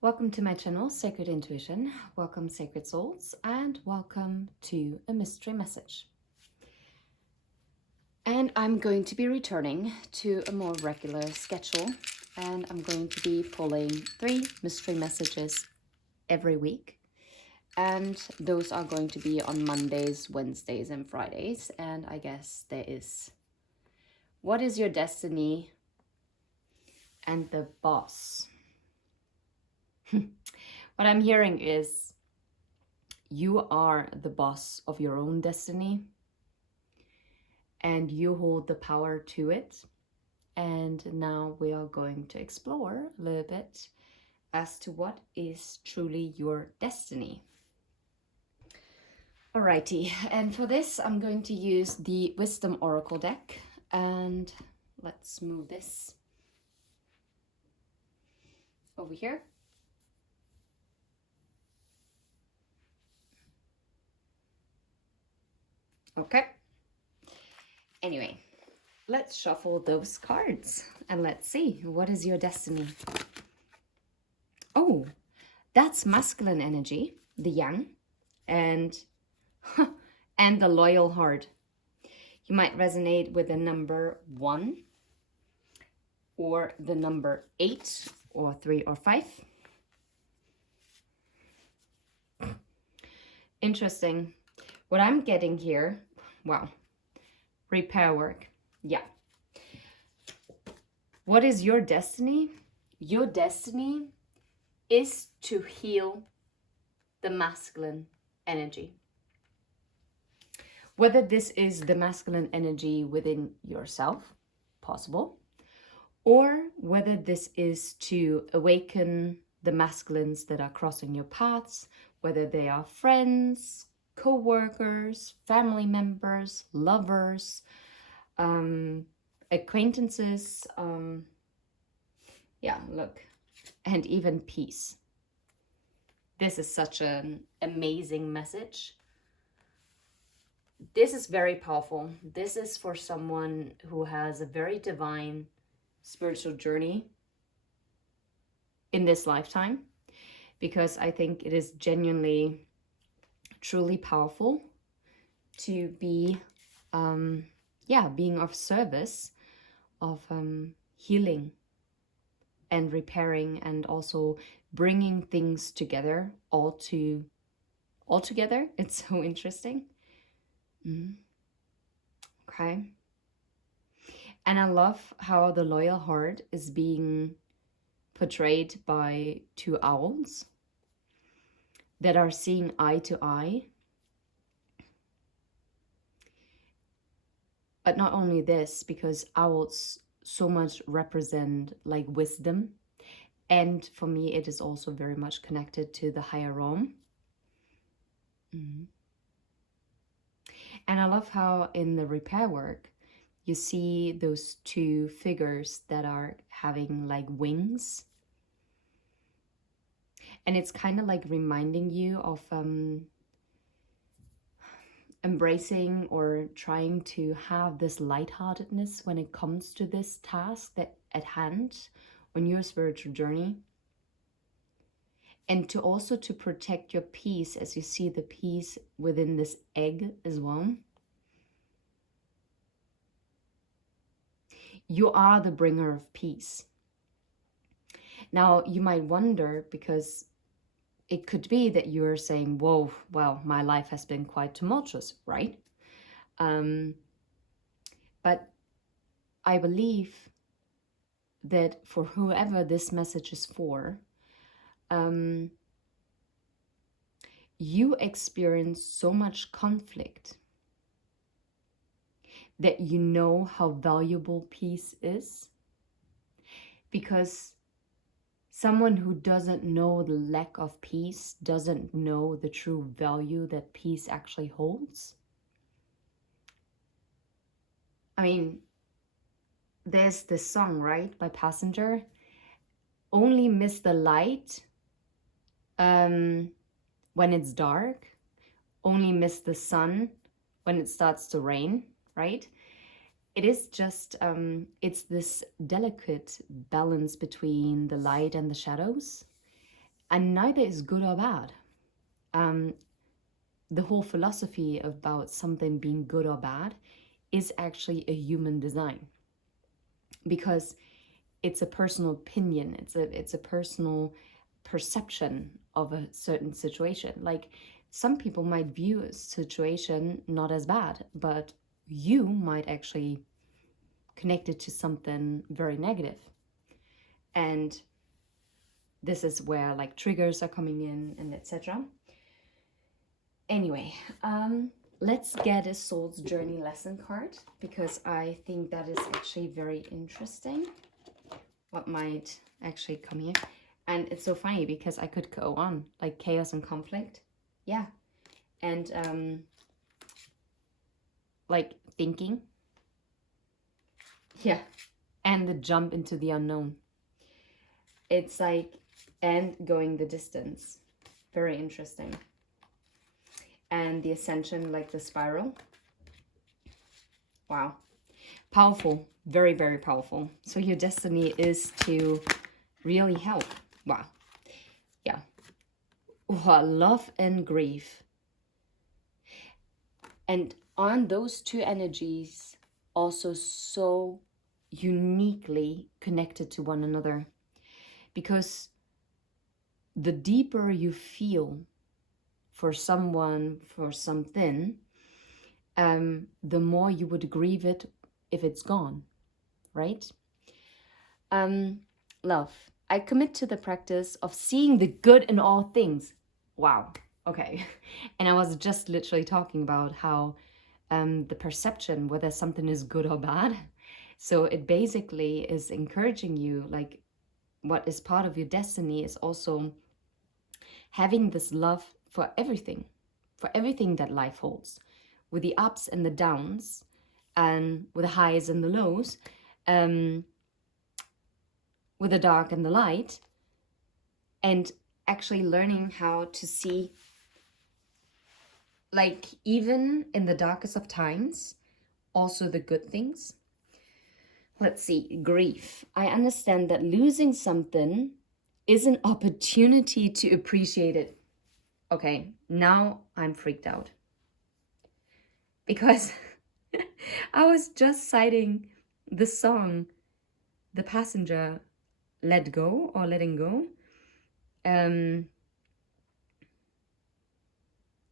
Welcome to my channel, Sacred Intuition. Welcome, Sacred Souls, and welcome to a mystery message. And I'm going to be returning to a more regular schedule, and I'm going to be pulling 3 mystery messages every week. And those are going to be on Mondays, Wednesdays, and Fridays. And I guess there is What is Your Destiny and the Boss. What I'm hearing is you are the boss of your own destiny and you hold the power to it. And now we are going to explore a little bit as to what is truly your destiny. Alrighty, and for this I'm going to use the Wisdom Oracle deck, and let's move this over here. Okay. Anyway, let's shuffle those cards and let's see, what is your destiny? Oh, that's masculine energy, the yang, and and the loyal heart. You might resonate with the number 1 or the number 8 or 3 or 5. Interesting. What I'm getting here, well, repair work. Yeah. What is your destiny? Your destiny is to heal the masculine energy. Whether this is the masculine energy within yourself, possible, or whether this is to awaken the masculines that are crossing your paths, whether they are friends, co-workers, family members, lovers, acquaintances, yeah, look, and even peace. This is such an amazing message. This is very powerful. This is for someone who has a very divine spiritual journey in this lifetime, because I think it is genuinely, truly powerful to be, being of service, of healing and repairing, and also bringing things together, all together. It's so interesting. Okay. And I love how the loyal heart is being portrayed by 2 owls that are seeing eye to eye. But not only this, because owls so much represent like wisdom. And for me, it is also very much connected to the higher realm. And I love how in the repair work, you see those 2 figures that are having like wings. And it's kind of like reminding you of embracing or trying to have this lightheartedness when it comes to this task that at hand on your spiritual journey. And to also to protect your peace, as you see the peace within this egg as well. You are the bringer of peace. Now, you might wonder, because it could be that you're saying, whoa, well, my life has been quite tumultuous, right? But I believe that for whoever this message is for, you experience so much conflict that you know how valuable peace is. Because someone who doesn't know the lack of peace doesn't know the true value that peace actually holds. I mean, there's this song, right, by Passenger, only miss the light when it's dark, only miss the sun when it starts to rain, right? It is just, it's this delicate balance between the light and the shadows. And neither is good or bad. The whole philosophy about something being good or bad is actually a human design, because it's a personal opinion, it's a personal perception of a certain situation. Like, some people might view a situation not as bad, but you might actually connect it to something very negative. And this is where like triggers are coming in and etc. Anyway, let's get a soul's journey lesson card, because I think that is actually very interesting what might actually come here. And it's so funny because I could go on like chaos and conflict, yeah, and like thinking, yeah, and the jump into the unknown. It's like, and going the distance, very interesting. And the ascension, like the spiral. Wow, powerful, very, very powerful. So your destiny is to really help. Wow, yeah. Oh, love and grief. And on those two energies, also so uniquely connected to one another, because the deeper you feel for someone, for something, the more you would grieve it if it's gone, right? Love. I commit to the practice of seeing the good in all things. Wow. Okay. And I was just literally talking about how the perception, whether something is good or bad. So it basically is encouraging you, like, what is part of your destiny is also having this love for everything that life holds, with the ups and the downs, and with the highs and the lows, with the dark and the light, and actually learning how to see, like, even in the darkest of times, also the good things. Let's see, grief. I understand that losing something is an opportunity to appreciate it. Okay, now I'm freaked out. Because I was just citing the song, The Passenger, Let Go or Letting Go.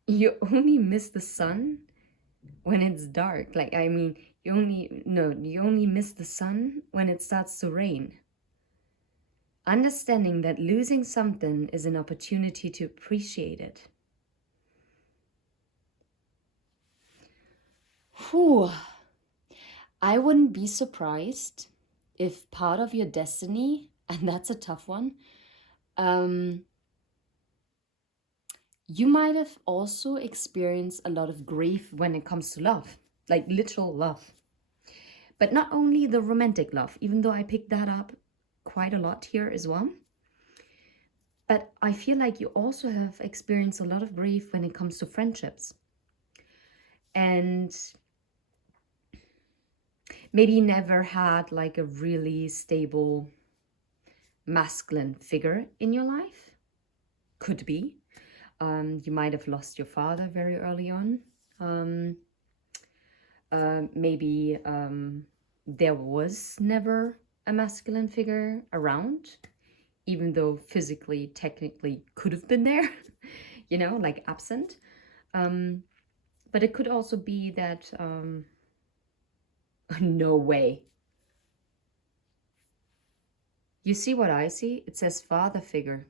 You only miss the sun when it's dark. Like, I mean, you only miss the sun when it starts to rain. Understanding that losing something is an opportunity to appreciate it. Whew. I wouldn't be surprised if part of your destiny, and that's a tough one, you might have also experienced a lot of grief when it comes to love, like literal love. But not only the romantic love, even though I picked that up quite a lot here as well. But I feel like you also have experienced a lot of grief when it comes to friendships. And maybe never had like a really stable masculine figure in your life. Could be. You might have lost your father very early on. Maybe there was never a masculine figure around, even though physically, technically could have been there, you know, like absent. But it could also be that, no way. You see what I see? It says father figure.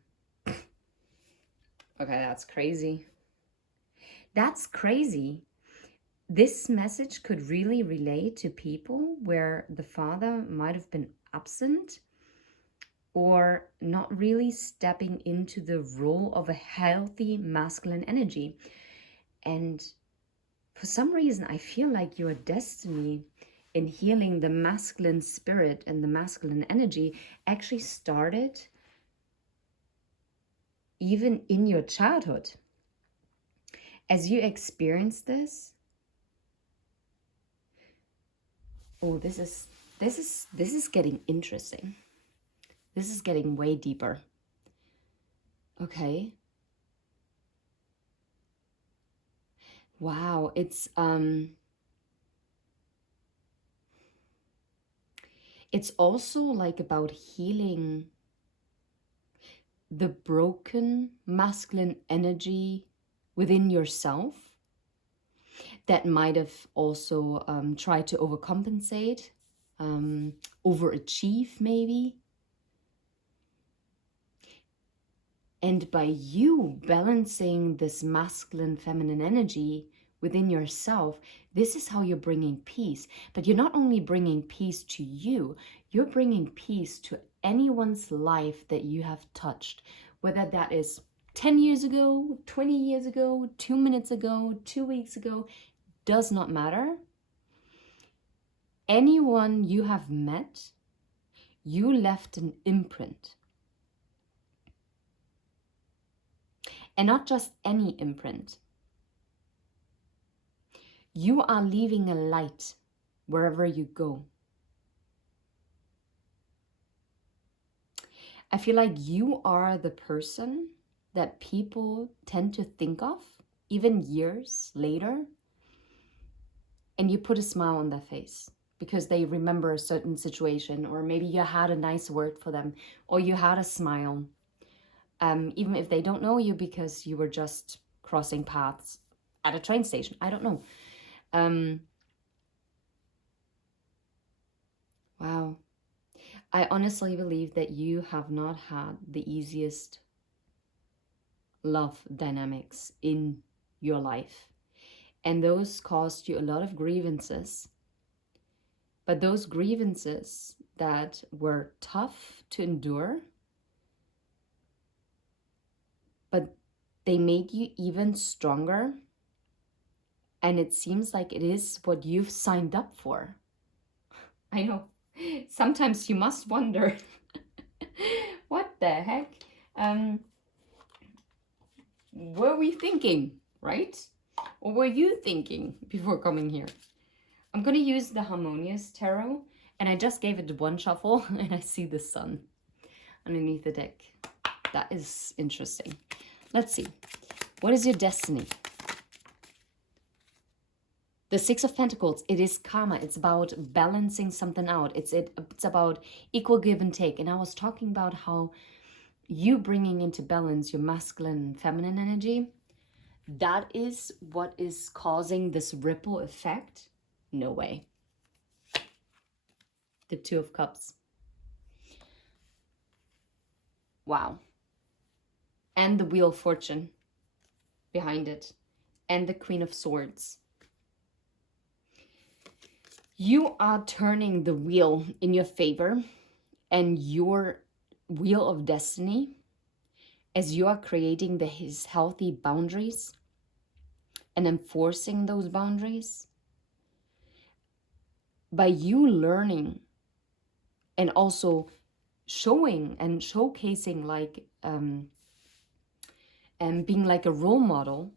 Okay, that's crazy. That's crazy. This message could really relate to people where the father might have been absent or not really stepping into the role of a healthy masculine energy. And for some reason, I feel like your destiny in healing the masculine spirit and the masculine energy actually started even in your childhood. As you experience this, oh, this is getting interesting. This is getting way deeper. Okay. Wow, it's also like about healing the broken masculine energy within yourself that might have also tried to overcompensate, um, overachieve maybe. And by you balancing this masculine feminine energy within yourself, this is how you're bringing peace. But you're not only bringing peace to you, you're bringing peace to anyone's life that you have touched, whether that is 10 years ago, 20 years ago, 2 minutes ago, 2 weeks ago, does not matter. Anyone you have met, you left an imprint. And not just any imprint. You are leaving a light wherever you go. I feel like you are the person that people tend to think of, even years later, and you put a smile on their face because they remember a certain situation, or maybe you had a nice word for them, or you had a smile, even if they don't know you because you were just crossing paths at a train station. I don't know. Wow. I honestly believe that you have not had the easiest love dynamics in your life. And those caused you a lot of grievances. But those grievances that were tough to endure, but they made you even stronger. And it seems like it is what you've signed up for. I know. Sometimes you must wonder, what the heck were we thinking, right? Or were you thinking before coming here? I'm going to use the Harmonious Tarot, and I just gave it one shuffle, and I see the sun underneath the deck. That is interesting. Let's see. What is your destiny? The Six of Pentacles, it is karma. It's about balancing something out. It's about equal give and take. And I was talking about how you bringing into balance your masculine and feminine energy, that is what is causing this ripple effect. No way. The Two of Cups. Wow. And the Wheel of Fortune behind it. And the Queen of Swords. You are turning the wheel in your favor and your wheel of destiny as you are creating his healthy boundaries and enforcing those boundaries. By you learning and also showing and showcasing and being like a role model,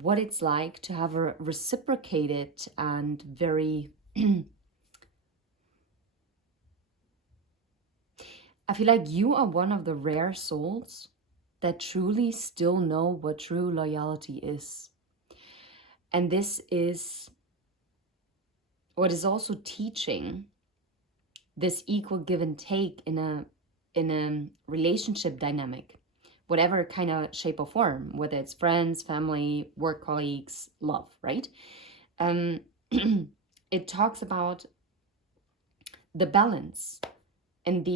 what it's like to have a reciprocated and very I feel like you are one of the rare souls that truly still know what true loyalty is. And this is what is also teaching this equal give and take in a relationship dynamic, whatever kind of shape or form, whether it's friends, family, work colleagues, love, right? It talks about the balance and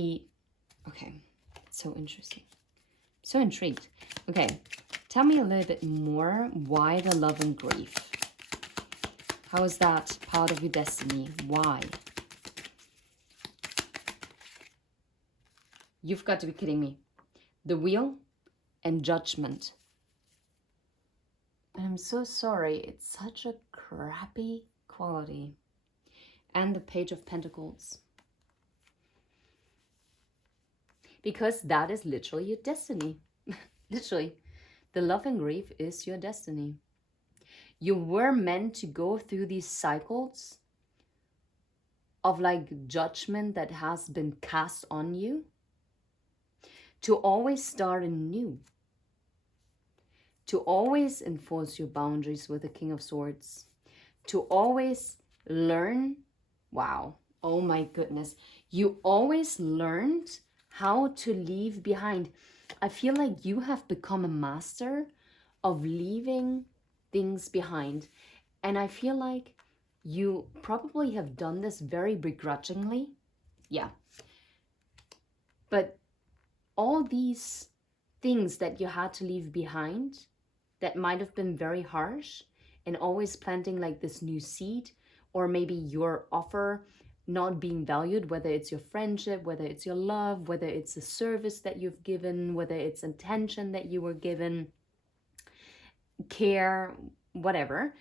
okay, so interesting. So intrigued. Okay, tell me a little bit more. Why the love and grief? How is that part of your destiny? Why? You've got to be kidding me. The Wheel and Judgment. I'm so sorry. It's such a crappy quality. And the Page of Pentacles. Because that is literally your destiny. Literally. The love and grief is your destiny. You were meant to go through these cycles of like judgment that has been cast on you to always start anew, to always enforce your boundaries with the King of Swords, to always learn. Wow, oh my goodness. You always learned how to leave behind. I feel like you have become a master of leaving things behind. And I feel like you probably have done this very begrudgingly. Yeah. But all these things that you had to leave behind that might have been very harsh, and always planting like this new seed, or maybe your offer not being valued, whether it's your friendship, whether it's your love, whether it's a service that you've given, whether it's attention that you were given, care, whatever.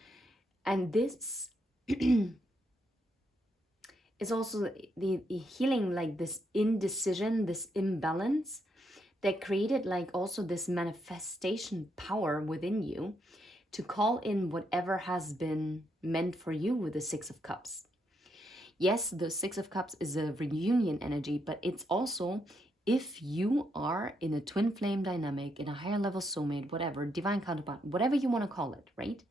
And this is also the healing, like this indecision, this imbalance that created like also this manifestation power within you to call in whatever has been meant for you with the Six of Cups. Yes, the Six of Cups is a reunion energy, but it's also if you are in a twin flame dynamic, in a higher level soulmate, whatever, divine counterpart, whatever you want to call it, right?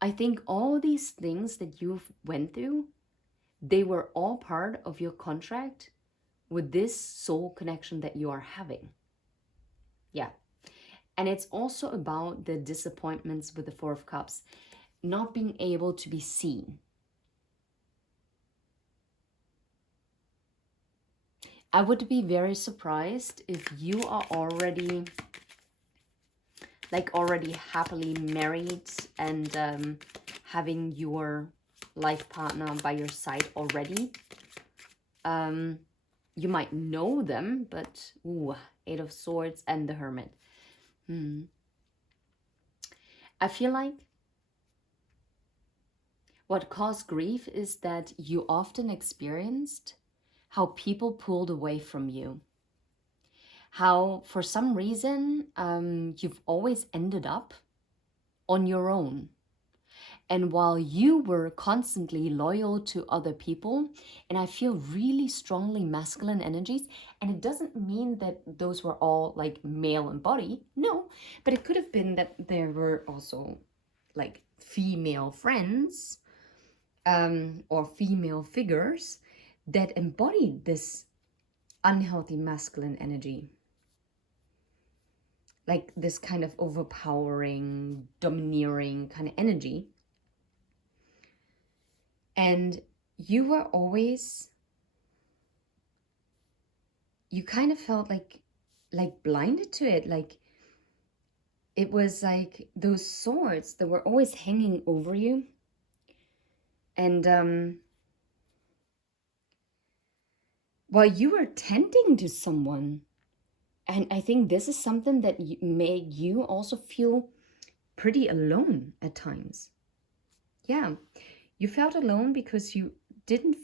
I think all these things that you've went through, they were all part of your contract with this soul connection that you are having. Yeah. And it's also about the disappointments with the Four of Cups, not being able to be seen. I would be very surprised if you are already happily married and having your life partner by your side already. You might know them, but ooh, Eight of Swords and the Hermit. I feel like what caused grief is that you often experienced how people pulled away from you. How, for some reason, you've always ended up on your own. And while you were constantly loyal to other people, and I feel really strongly masculine energies, and it doesn't mean that those were all like male in body, no, but it could have been that there were also like female friends or female figures that embodied this unhealthy masculine energy. Like this kind of overpowering, domineering kind of energy. And you were always, you kind of felt like blinded to it. Like it was like those swords that were always hanging over you. And while you were tending to someone, and I think this is something that made you also feel pretty alone at times. Yeah, you felt alone because you didn't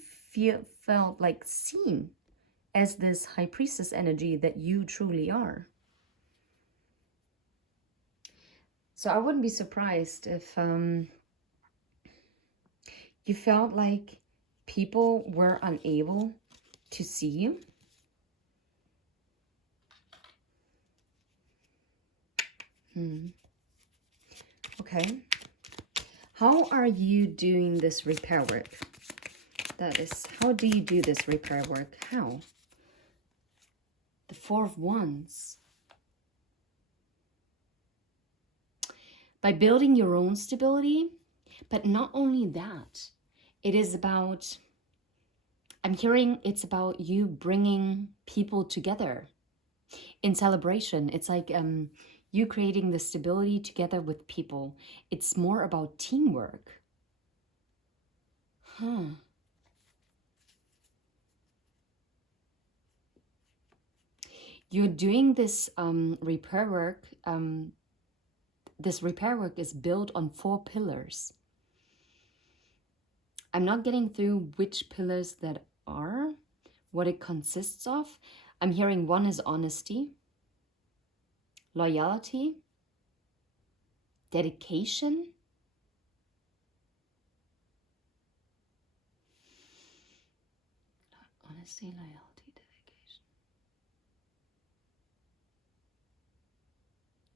felt like seen as this high priestess energy that you truly are. So I wouldn't be surprised if you felt like people were unable to see you. Okay. How are you doing this repair work? That is, how do you do this repair work? How? The Four of Wands. By building your own stability, but not only that, it is about, I'm hearing it's about you bringing people together in celebration. It's like you creating the stability together with people. It's more about teamwork. You're doing this repair work. This repair work is built on 4 pillars. I'm not getting through which pillars that are, what it consists of. I'm hearing one is honesty, loyalty, dedication, honesty, loyalty, dedication.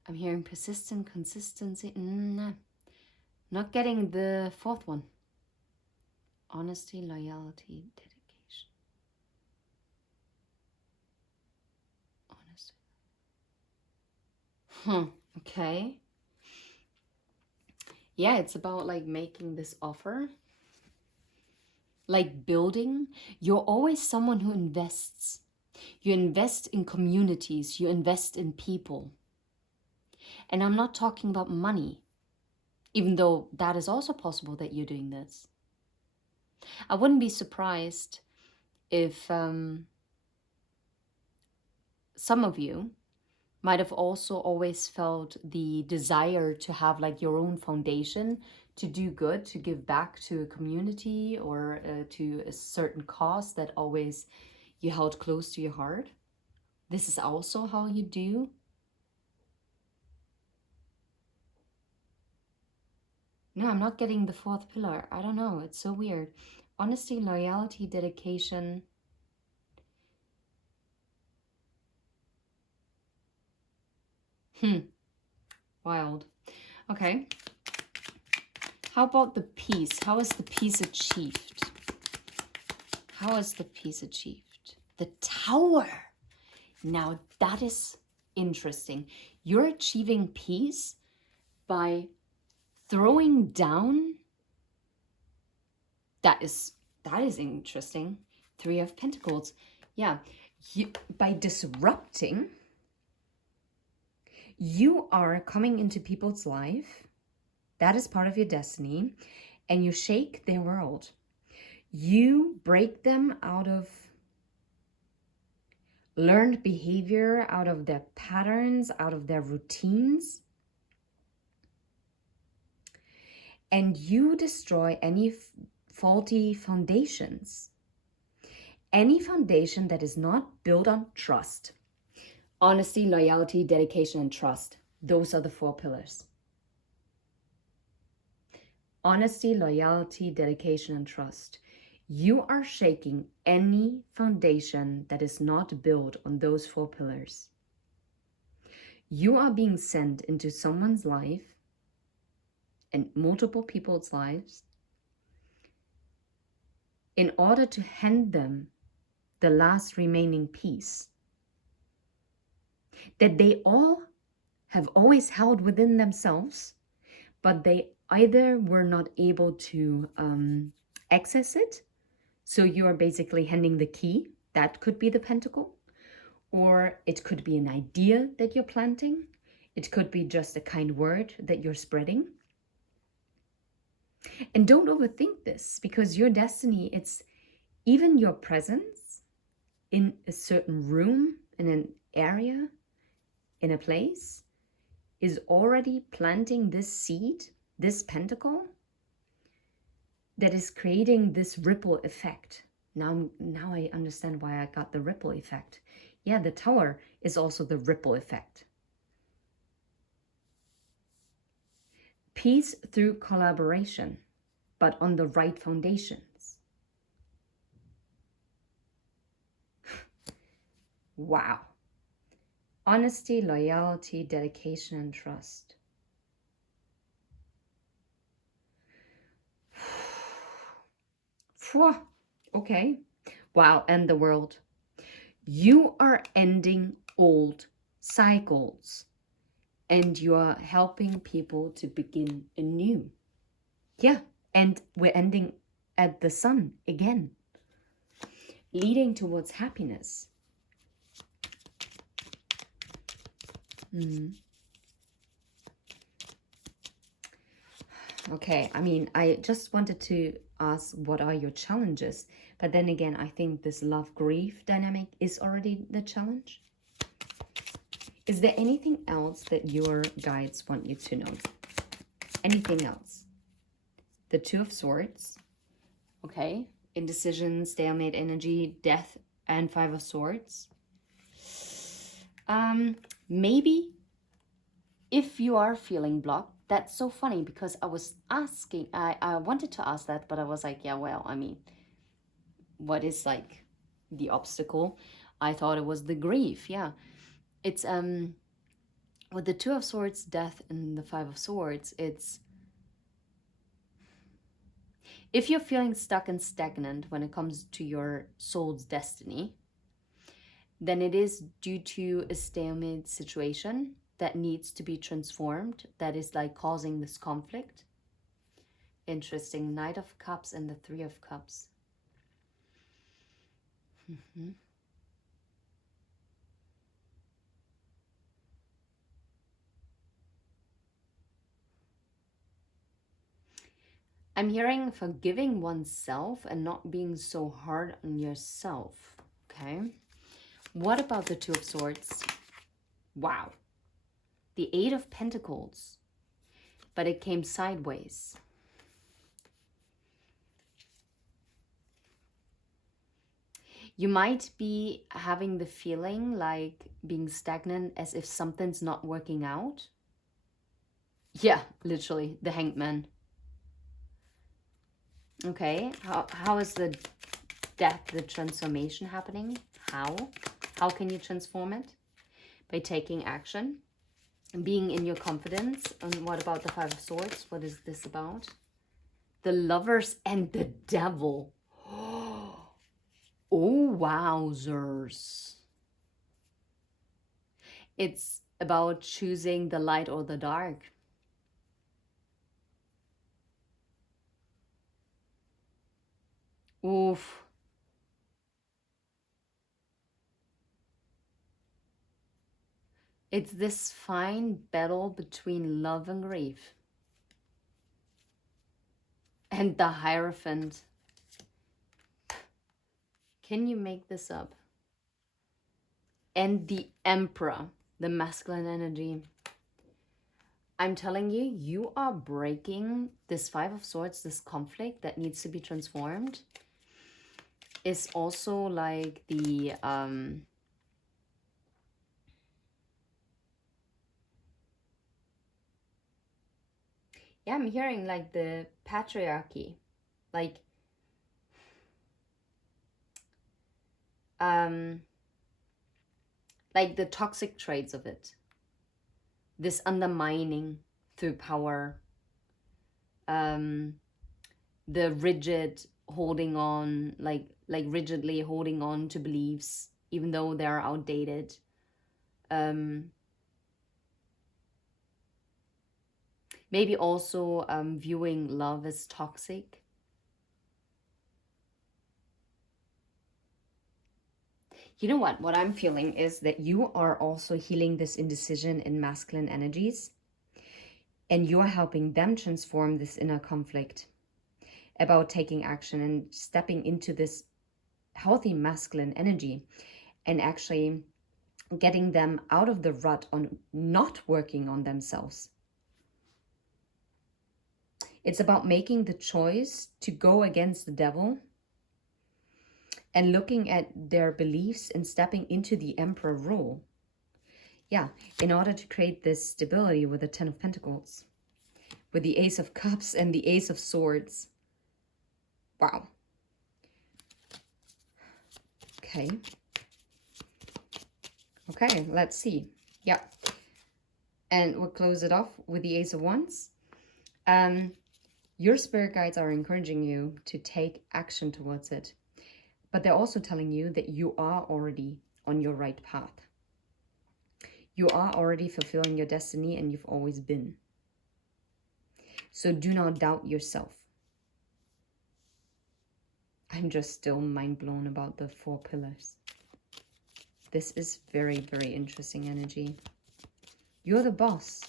I'm hearing persistent, consistency. Not getting the fourth one. Honesty, loyalty, dedication. Honesty. Okay. Yeah, it's about like making this offer. Like building. You're always someone who invests. You invest in communities. You invest in people. And I'm not talking about money, even though that is also possible that you're doing this. I wouldn't be surprised if some of you might have also always felt the desire to have like your own foundation, to do good, to give back to a community or to a certain cause that always you held close to your heart. This is also how you do. No, I'm not getting the fourth pillar. I don't know. It's so weird. Honesty, loyalty, dedication. Wild. Okay. How about the peace? How is the peace achieved? How is the peace achieved? The Tower. Now that is interesting. You're achieving peace by throwing down. That is interesting. Three of Pentacles. Yeah. By disrupting, you are coming into people's life. That is part of your destiny. And you shake their world. You break them out of learned behavior, out of their patterns, out of their routines. And you destroy any faulty foundations. Any foundation that is not built on trust. Honesty, loyalty, dedication, and trust. Those are the four pillars. Honesty, loyalty, dedication, and trust. You are shaking any foundation that is not built on those four pillars. You are being sent into someone's life and multiple people's lives in order to hand them the last remaining piece that they all have always held within themselves, but they either were not able to access it. So you are basically handing the key. That could be the pentacle. Or it could be an idea that you're planting. It could be just a kind word that you're spreading. And don't overthink this, because your destiny, it's even your presence in a certain room, in an area, in a place, is already planting this seed, this pentacle, that is creating this ripple effect. Now I understand why I got the ripple effect. Yeah, the Tower is also the ripple effect. Peace through collaboration, but on the right foundations. Wow. Honesty, loyalty, dedication, and trust. Okay. Wow, and the world. You are ending old cycles and you are helping people to begin anew. Yeah, and we're ending at the sun again, leading towards happiness. Okay, I mean, I just wanted to ask what are your challenges, but then again, I think this love-grief dynamic is already the challenge. Is there anything else that your guides want you to know? Anything else? The Two of Swords. Okay. Indecision, stalemate energy, death, and Five of Swords. Maybe if you are feeling blocked, that's so funny because I was asking, I wanted to ask that, but I was like, yeah, well, I mean, what is like the obstacle? I thought it was the grief. Yeah. It's with the Two of Swords, Death, and the Five of Swords, it's if you're feeling stuck and stagnant when it comes to your soul's destiny, then it is due to a stalemate situation that needs to be transformed, that is like causing this conflict. Interesting. Knight of Cups and the Three of Cups. I'm hearing forgiving oneself and not being so hard on yourself. Okay. What about the Two of Swords? Wow. The Eight of Pentacles. But it came sideways. You might be having the feeling like being stagnant, as if something's not working out. Yeah, literally, the Hanged Man. Okay, how is the death, the transformation happening? How can you transform it? By taking action and being in your confidence. And what about the Five of Swords? What is this about? The Lovers and the Devil. Oh, wowzers. It's about choosing the light or the dark. Oof. It's this fine battle between love and grief. And the Hierophant. Can you make this up? And the Emperor, the masculine energy. I'm telling you, you are breaking this Five of Swords, this conflict that needs to be transformed. Is also like the yeah, I'm hearing like the patriarchy, like the toxic traits of it, this undermining through power, the rigid holding on, like rigidly holding on to beliefs even though they're outdated. Maybe also viewing love as toxic. You know what I'm feeling is that you are also healing this indecision in masculine energies, and you're helping them transform this inner conflict about taking action and stepping into this healthy masculine energy, and actually getting them out of the rut on not working on themselves. It's about making the choice to go against the devil and looking at their beliefs and stepping into the Emperor role. Yeah, in order to create this stability with the Ten of Pentacles, with the Ace of Cups and the Ace of Swords. Wow. Okay. Okay, let's see. Yeah. And we'll close it off with the Ace of Wands. Your spirit guides are encouraging you to take action towards it. But they're also telling you that you are already on your right path. You are already fulfilling your destiny, and you've always been. So do not doubt yourself. I'm just still mind blown about the 4 pillars. This is very, very interesting energy. You're the boss.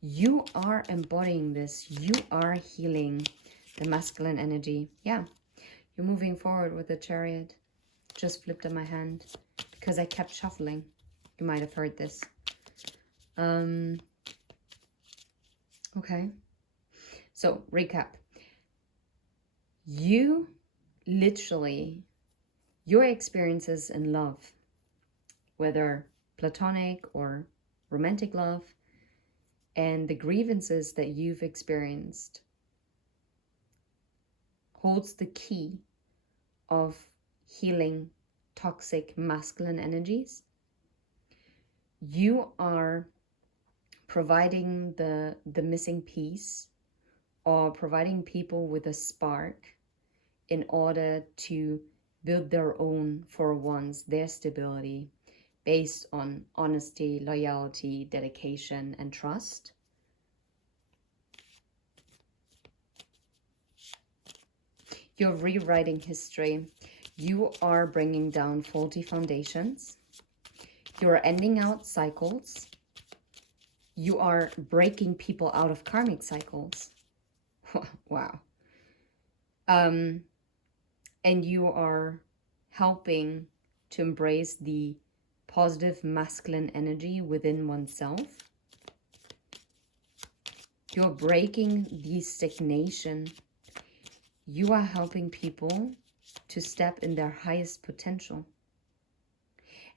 You are embodying this. You are healing the masculine energy. Yeah. You're moving forward with the Chariot. Just flipped in my hand because I kept shuffling. You might have heard this. Okay. So, recap. You literally, your experiences in love, whether platonic or romantic love, and the grievances that you've experienced holds the key of healing toxic masculine energies. You are providing the missing piece, or providing people with a spark in order to build their own, for once, their stability based on honesty, loyalty, dedication, and trust. You're rewriting history. You are bringing down faulty foundations. You're ending out cycles. You are breaking people out of karmic cycles. Wow. And you are helping to embrace the positive masculine energy within oneself. You're breaking the stagnation. You are helping people to step in their highest potential.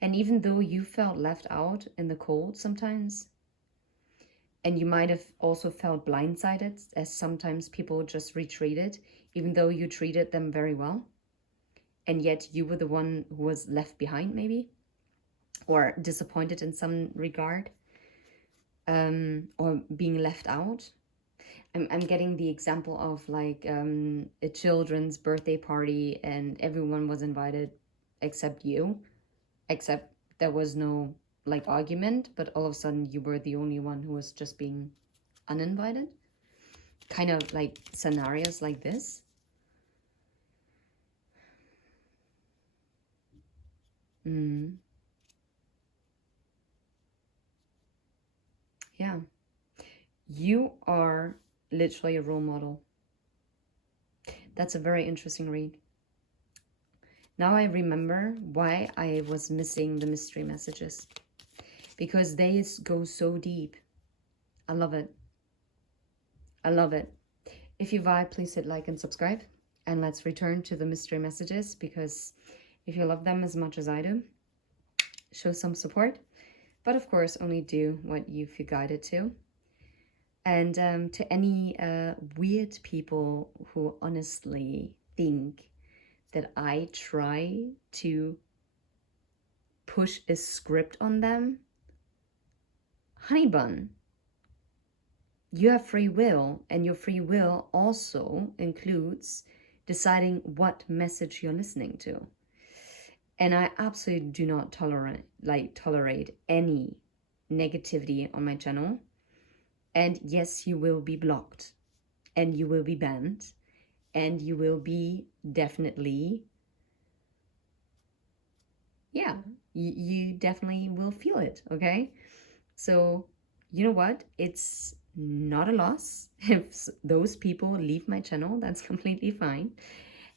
And even though you felt left out in the cold sometimes, and you might have also felt blindsided, as sometimes people just retreated, even though you treated them very well, and yet you were the one who was left behind maybe, or disappointed in some regard, or being left out. I'm getting the example of like a children's birthday party and everyone was invited except you, except there was no like argument, but all of a sudden you were the only one who was just being uninvited. Kind of like scenarios like this. Yeah. You are literally a role model. That's a very interesting read. Now I remember why I was missing the mystery messages. Because they go so deep. I love it. I love it. If you vibe, please hit like and subscribe. And let's return to the mystery messages, because if you love them as much as I do, show some support. But of course, only do what you feel guided to. And to any weird people who honestly think that I try to push a script on them, honey bun, you have free will, and your free will also includes deciding what message you're listening to. And I absolutely do not tolerate any negativity on my channel. And yes, you will be blocked, and you will be banned, and you will be definitely, yeah, you definitely will feel it, okay? So, you know what? It's not a loss if those people leave my channel. That's completely fine.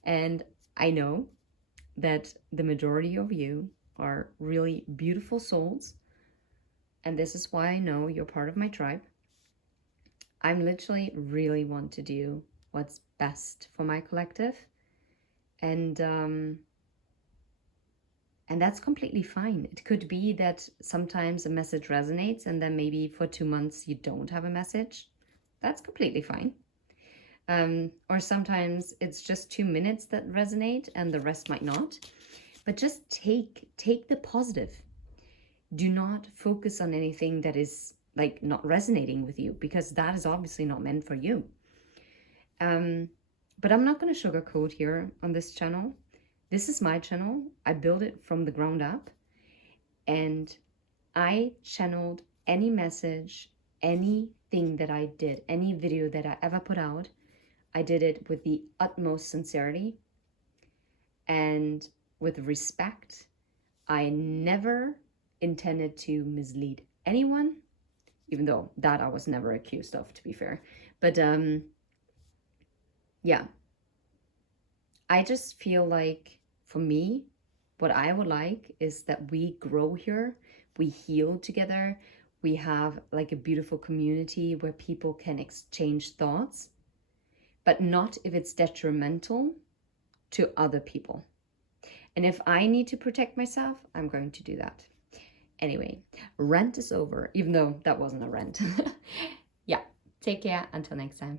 And I know that the majority of you are really beautiful souls. And this is why I know you're part of my tribe. I'm literally really want to do what's best for my collective. And that's completely fine. It could be that sometimes a message resonates and then maybe for 2 months you don't have a message. That's completely fine. Or sometimes it's just 2 minutes that resonate and the rest might not. But just take the positive. Do not focus on anything that is like not resonating with you, because that is obviously not meant for you. But I'm not going to sugarcoat here on this channel. This is my channel. I built it from the ground up, and I channeled any message, anything that I did, any video that I ever put out. I did it with the utmost sincerity and with respect. I never intended to mislead anyone, even though that I was never accused of, to be fair. But yeah, I just feel like, for me, what I would like is that we grow here, we heal together, we have like a beautiful community where people can exchange thoughts, but not if it's detrimental to other people. And if I need to protect myself, I'm going to do that. Anyway, rant is over, even though that wasn't a rant. Yeah, take care, until next time.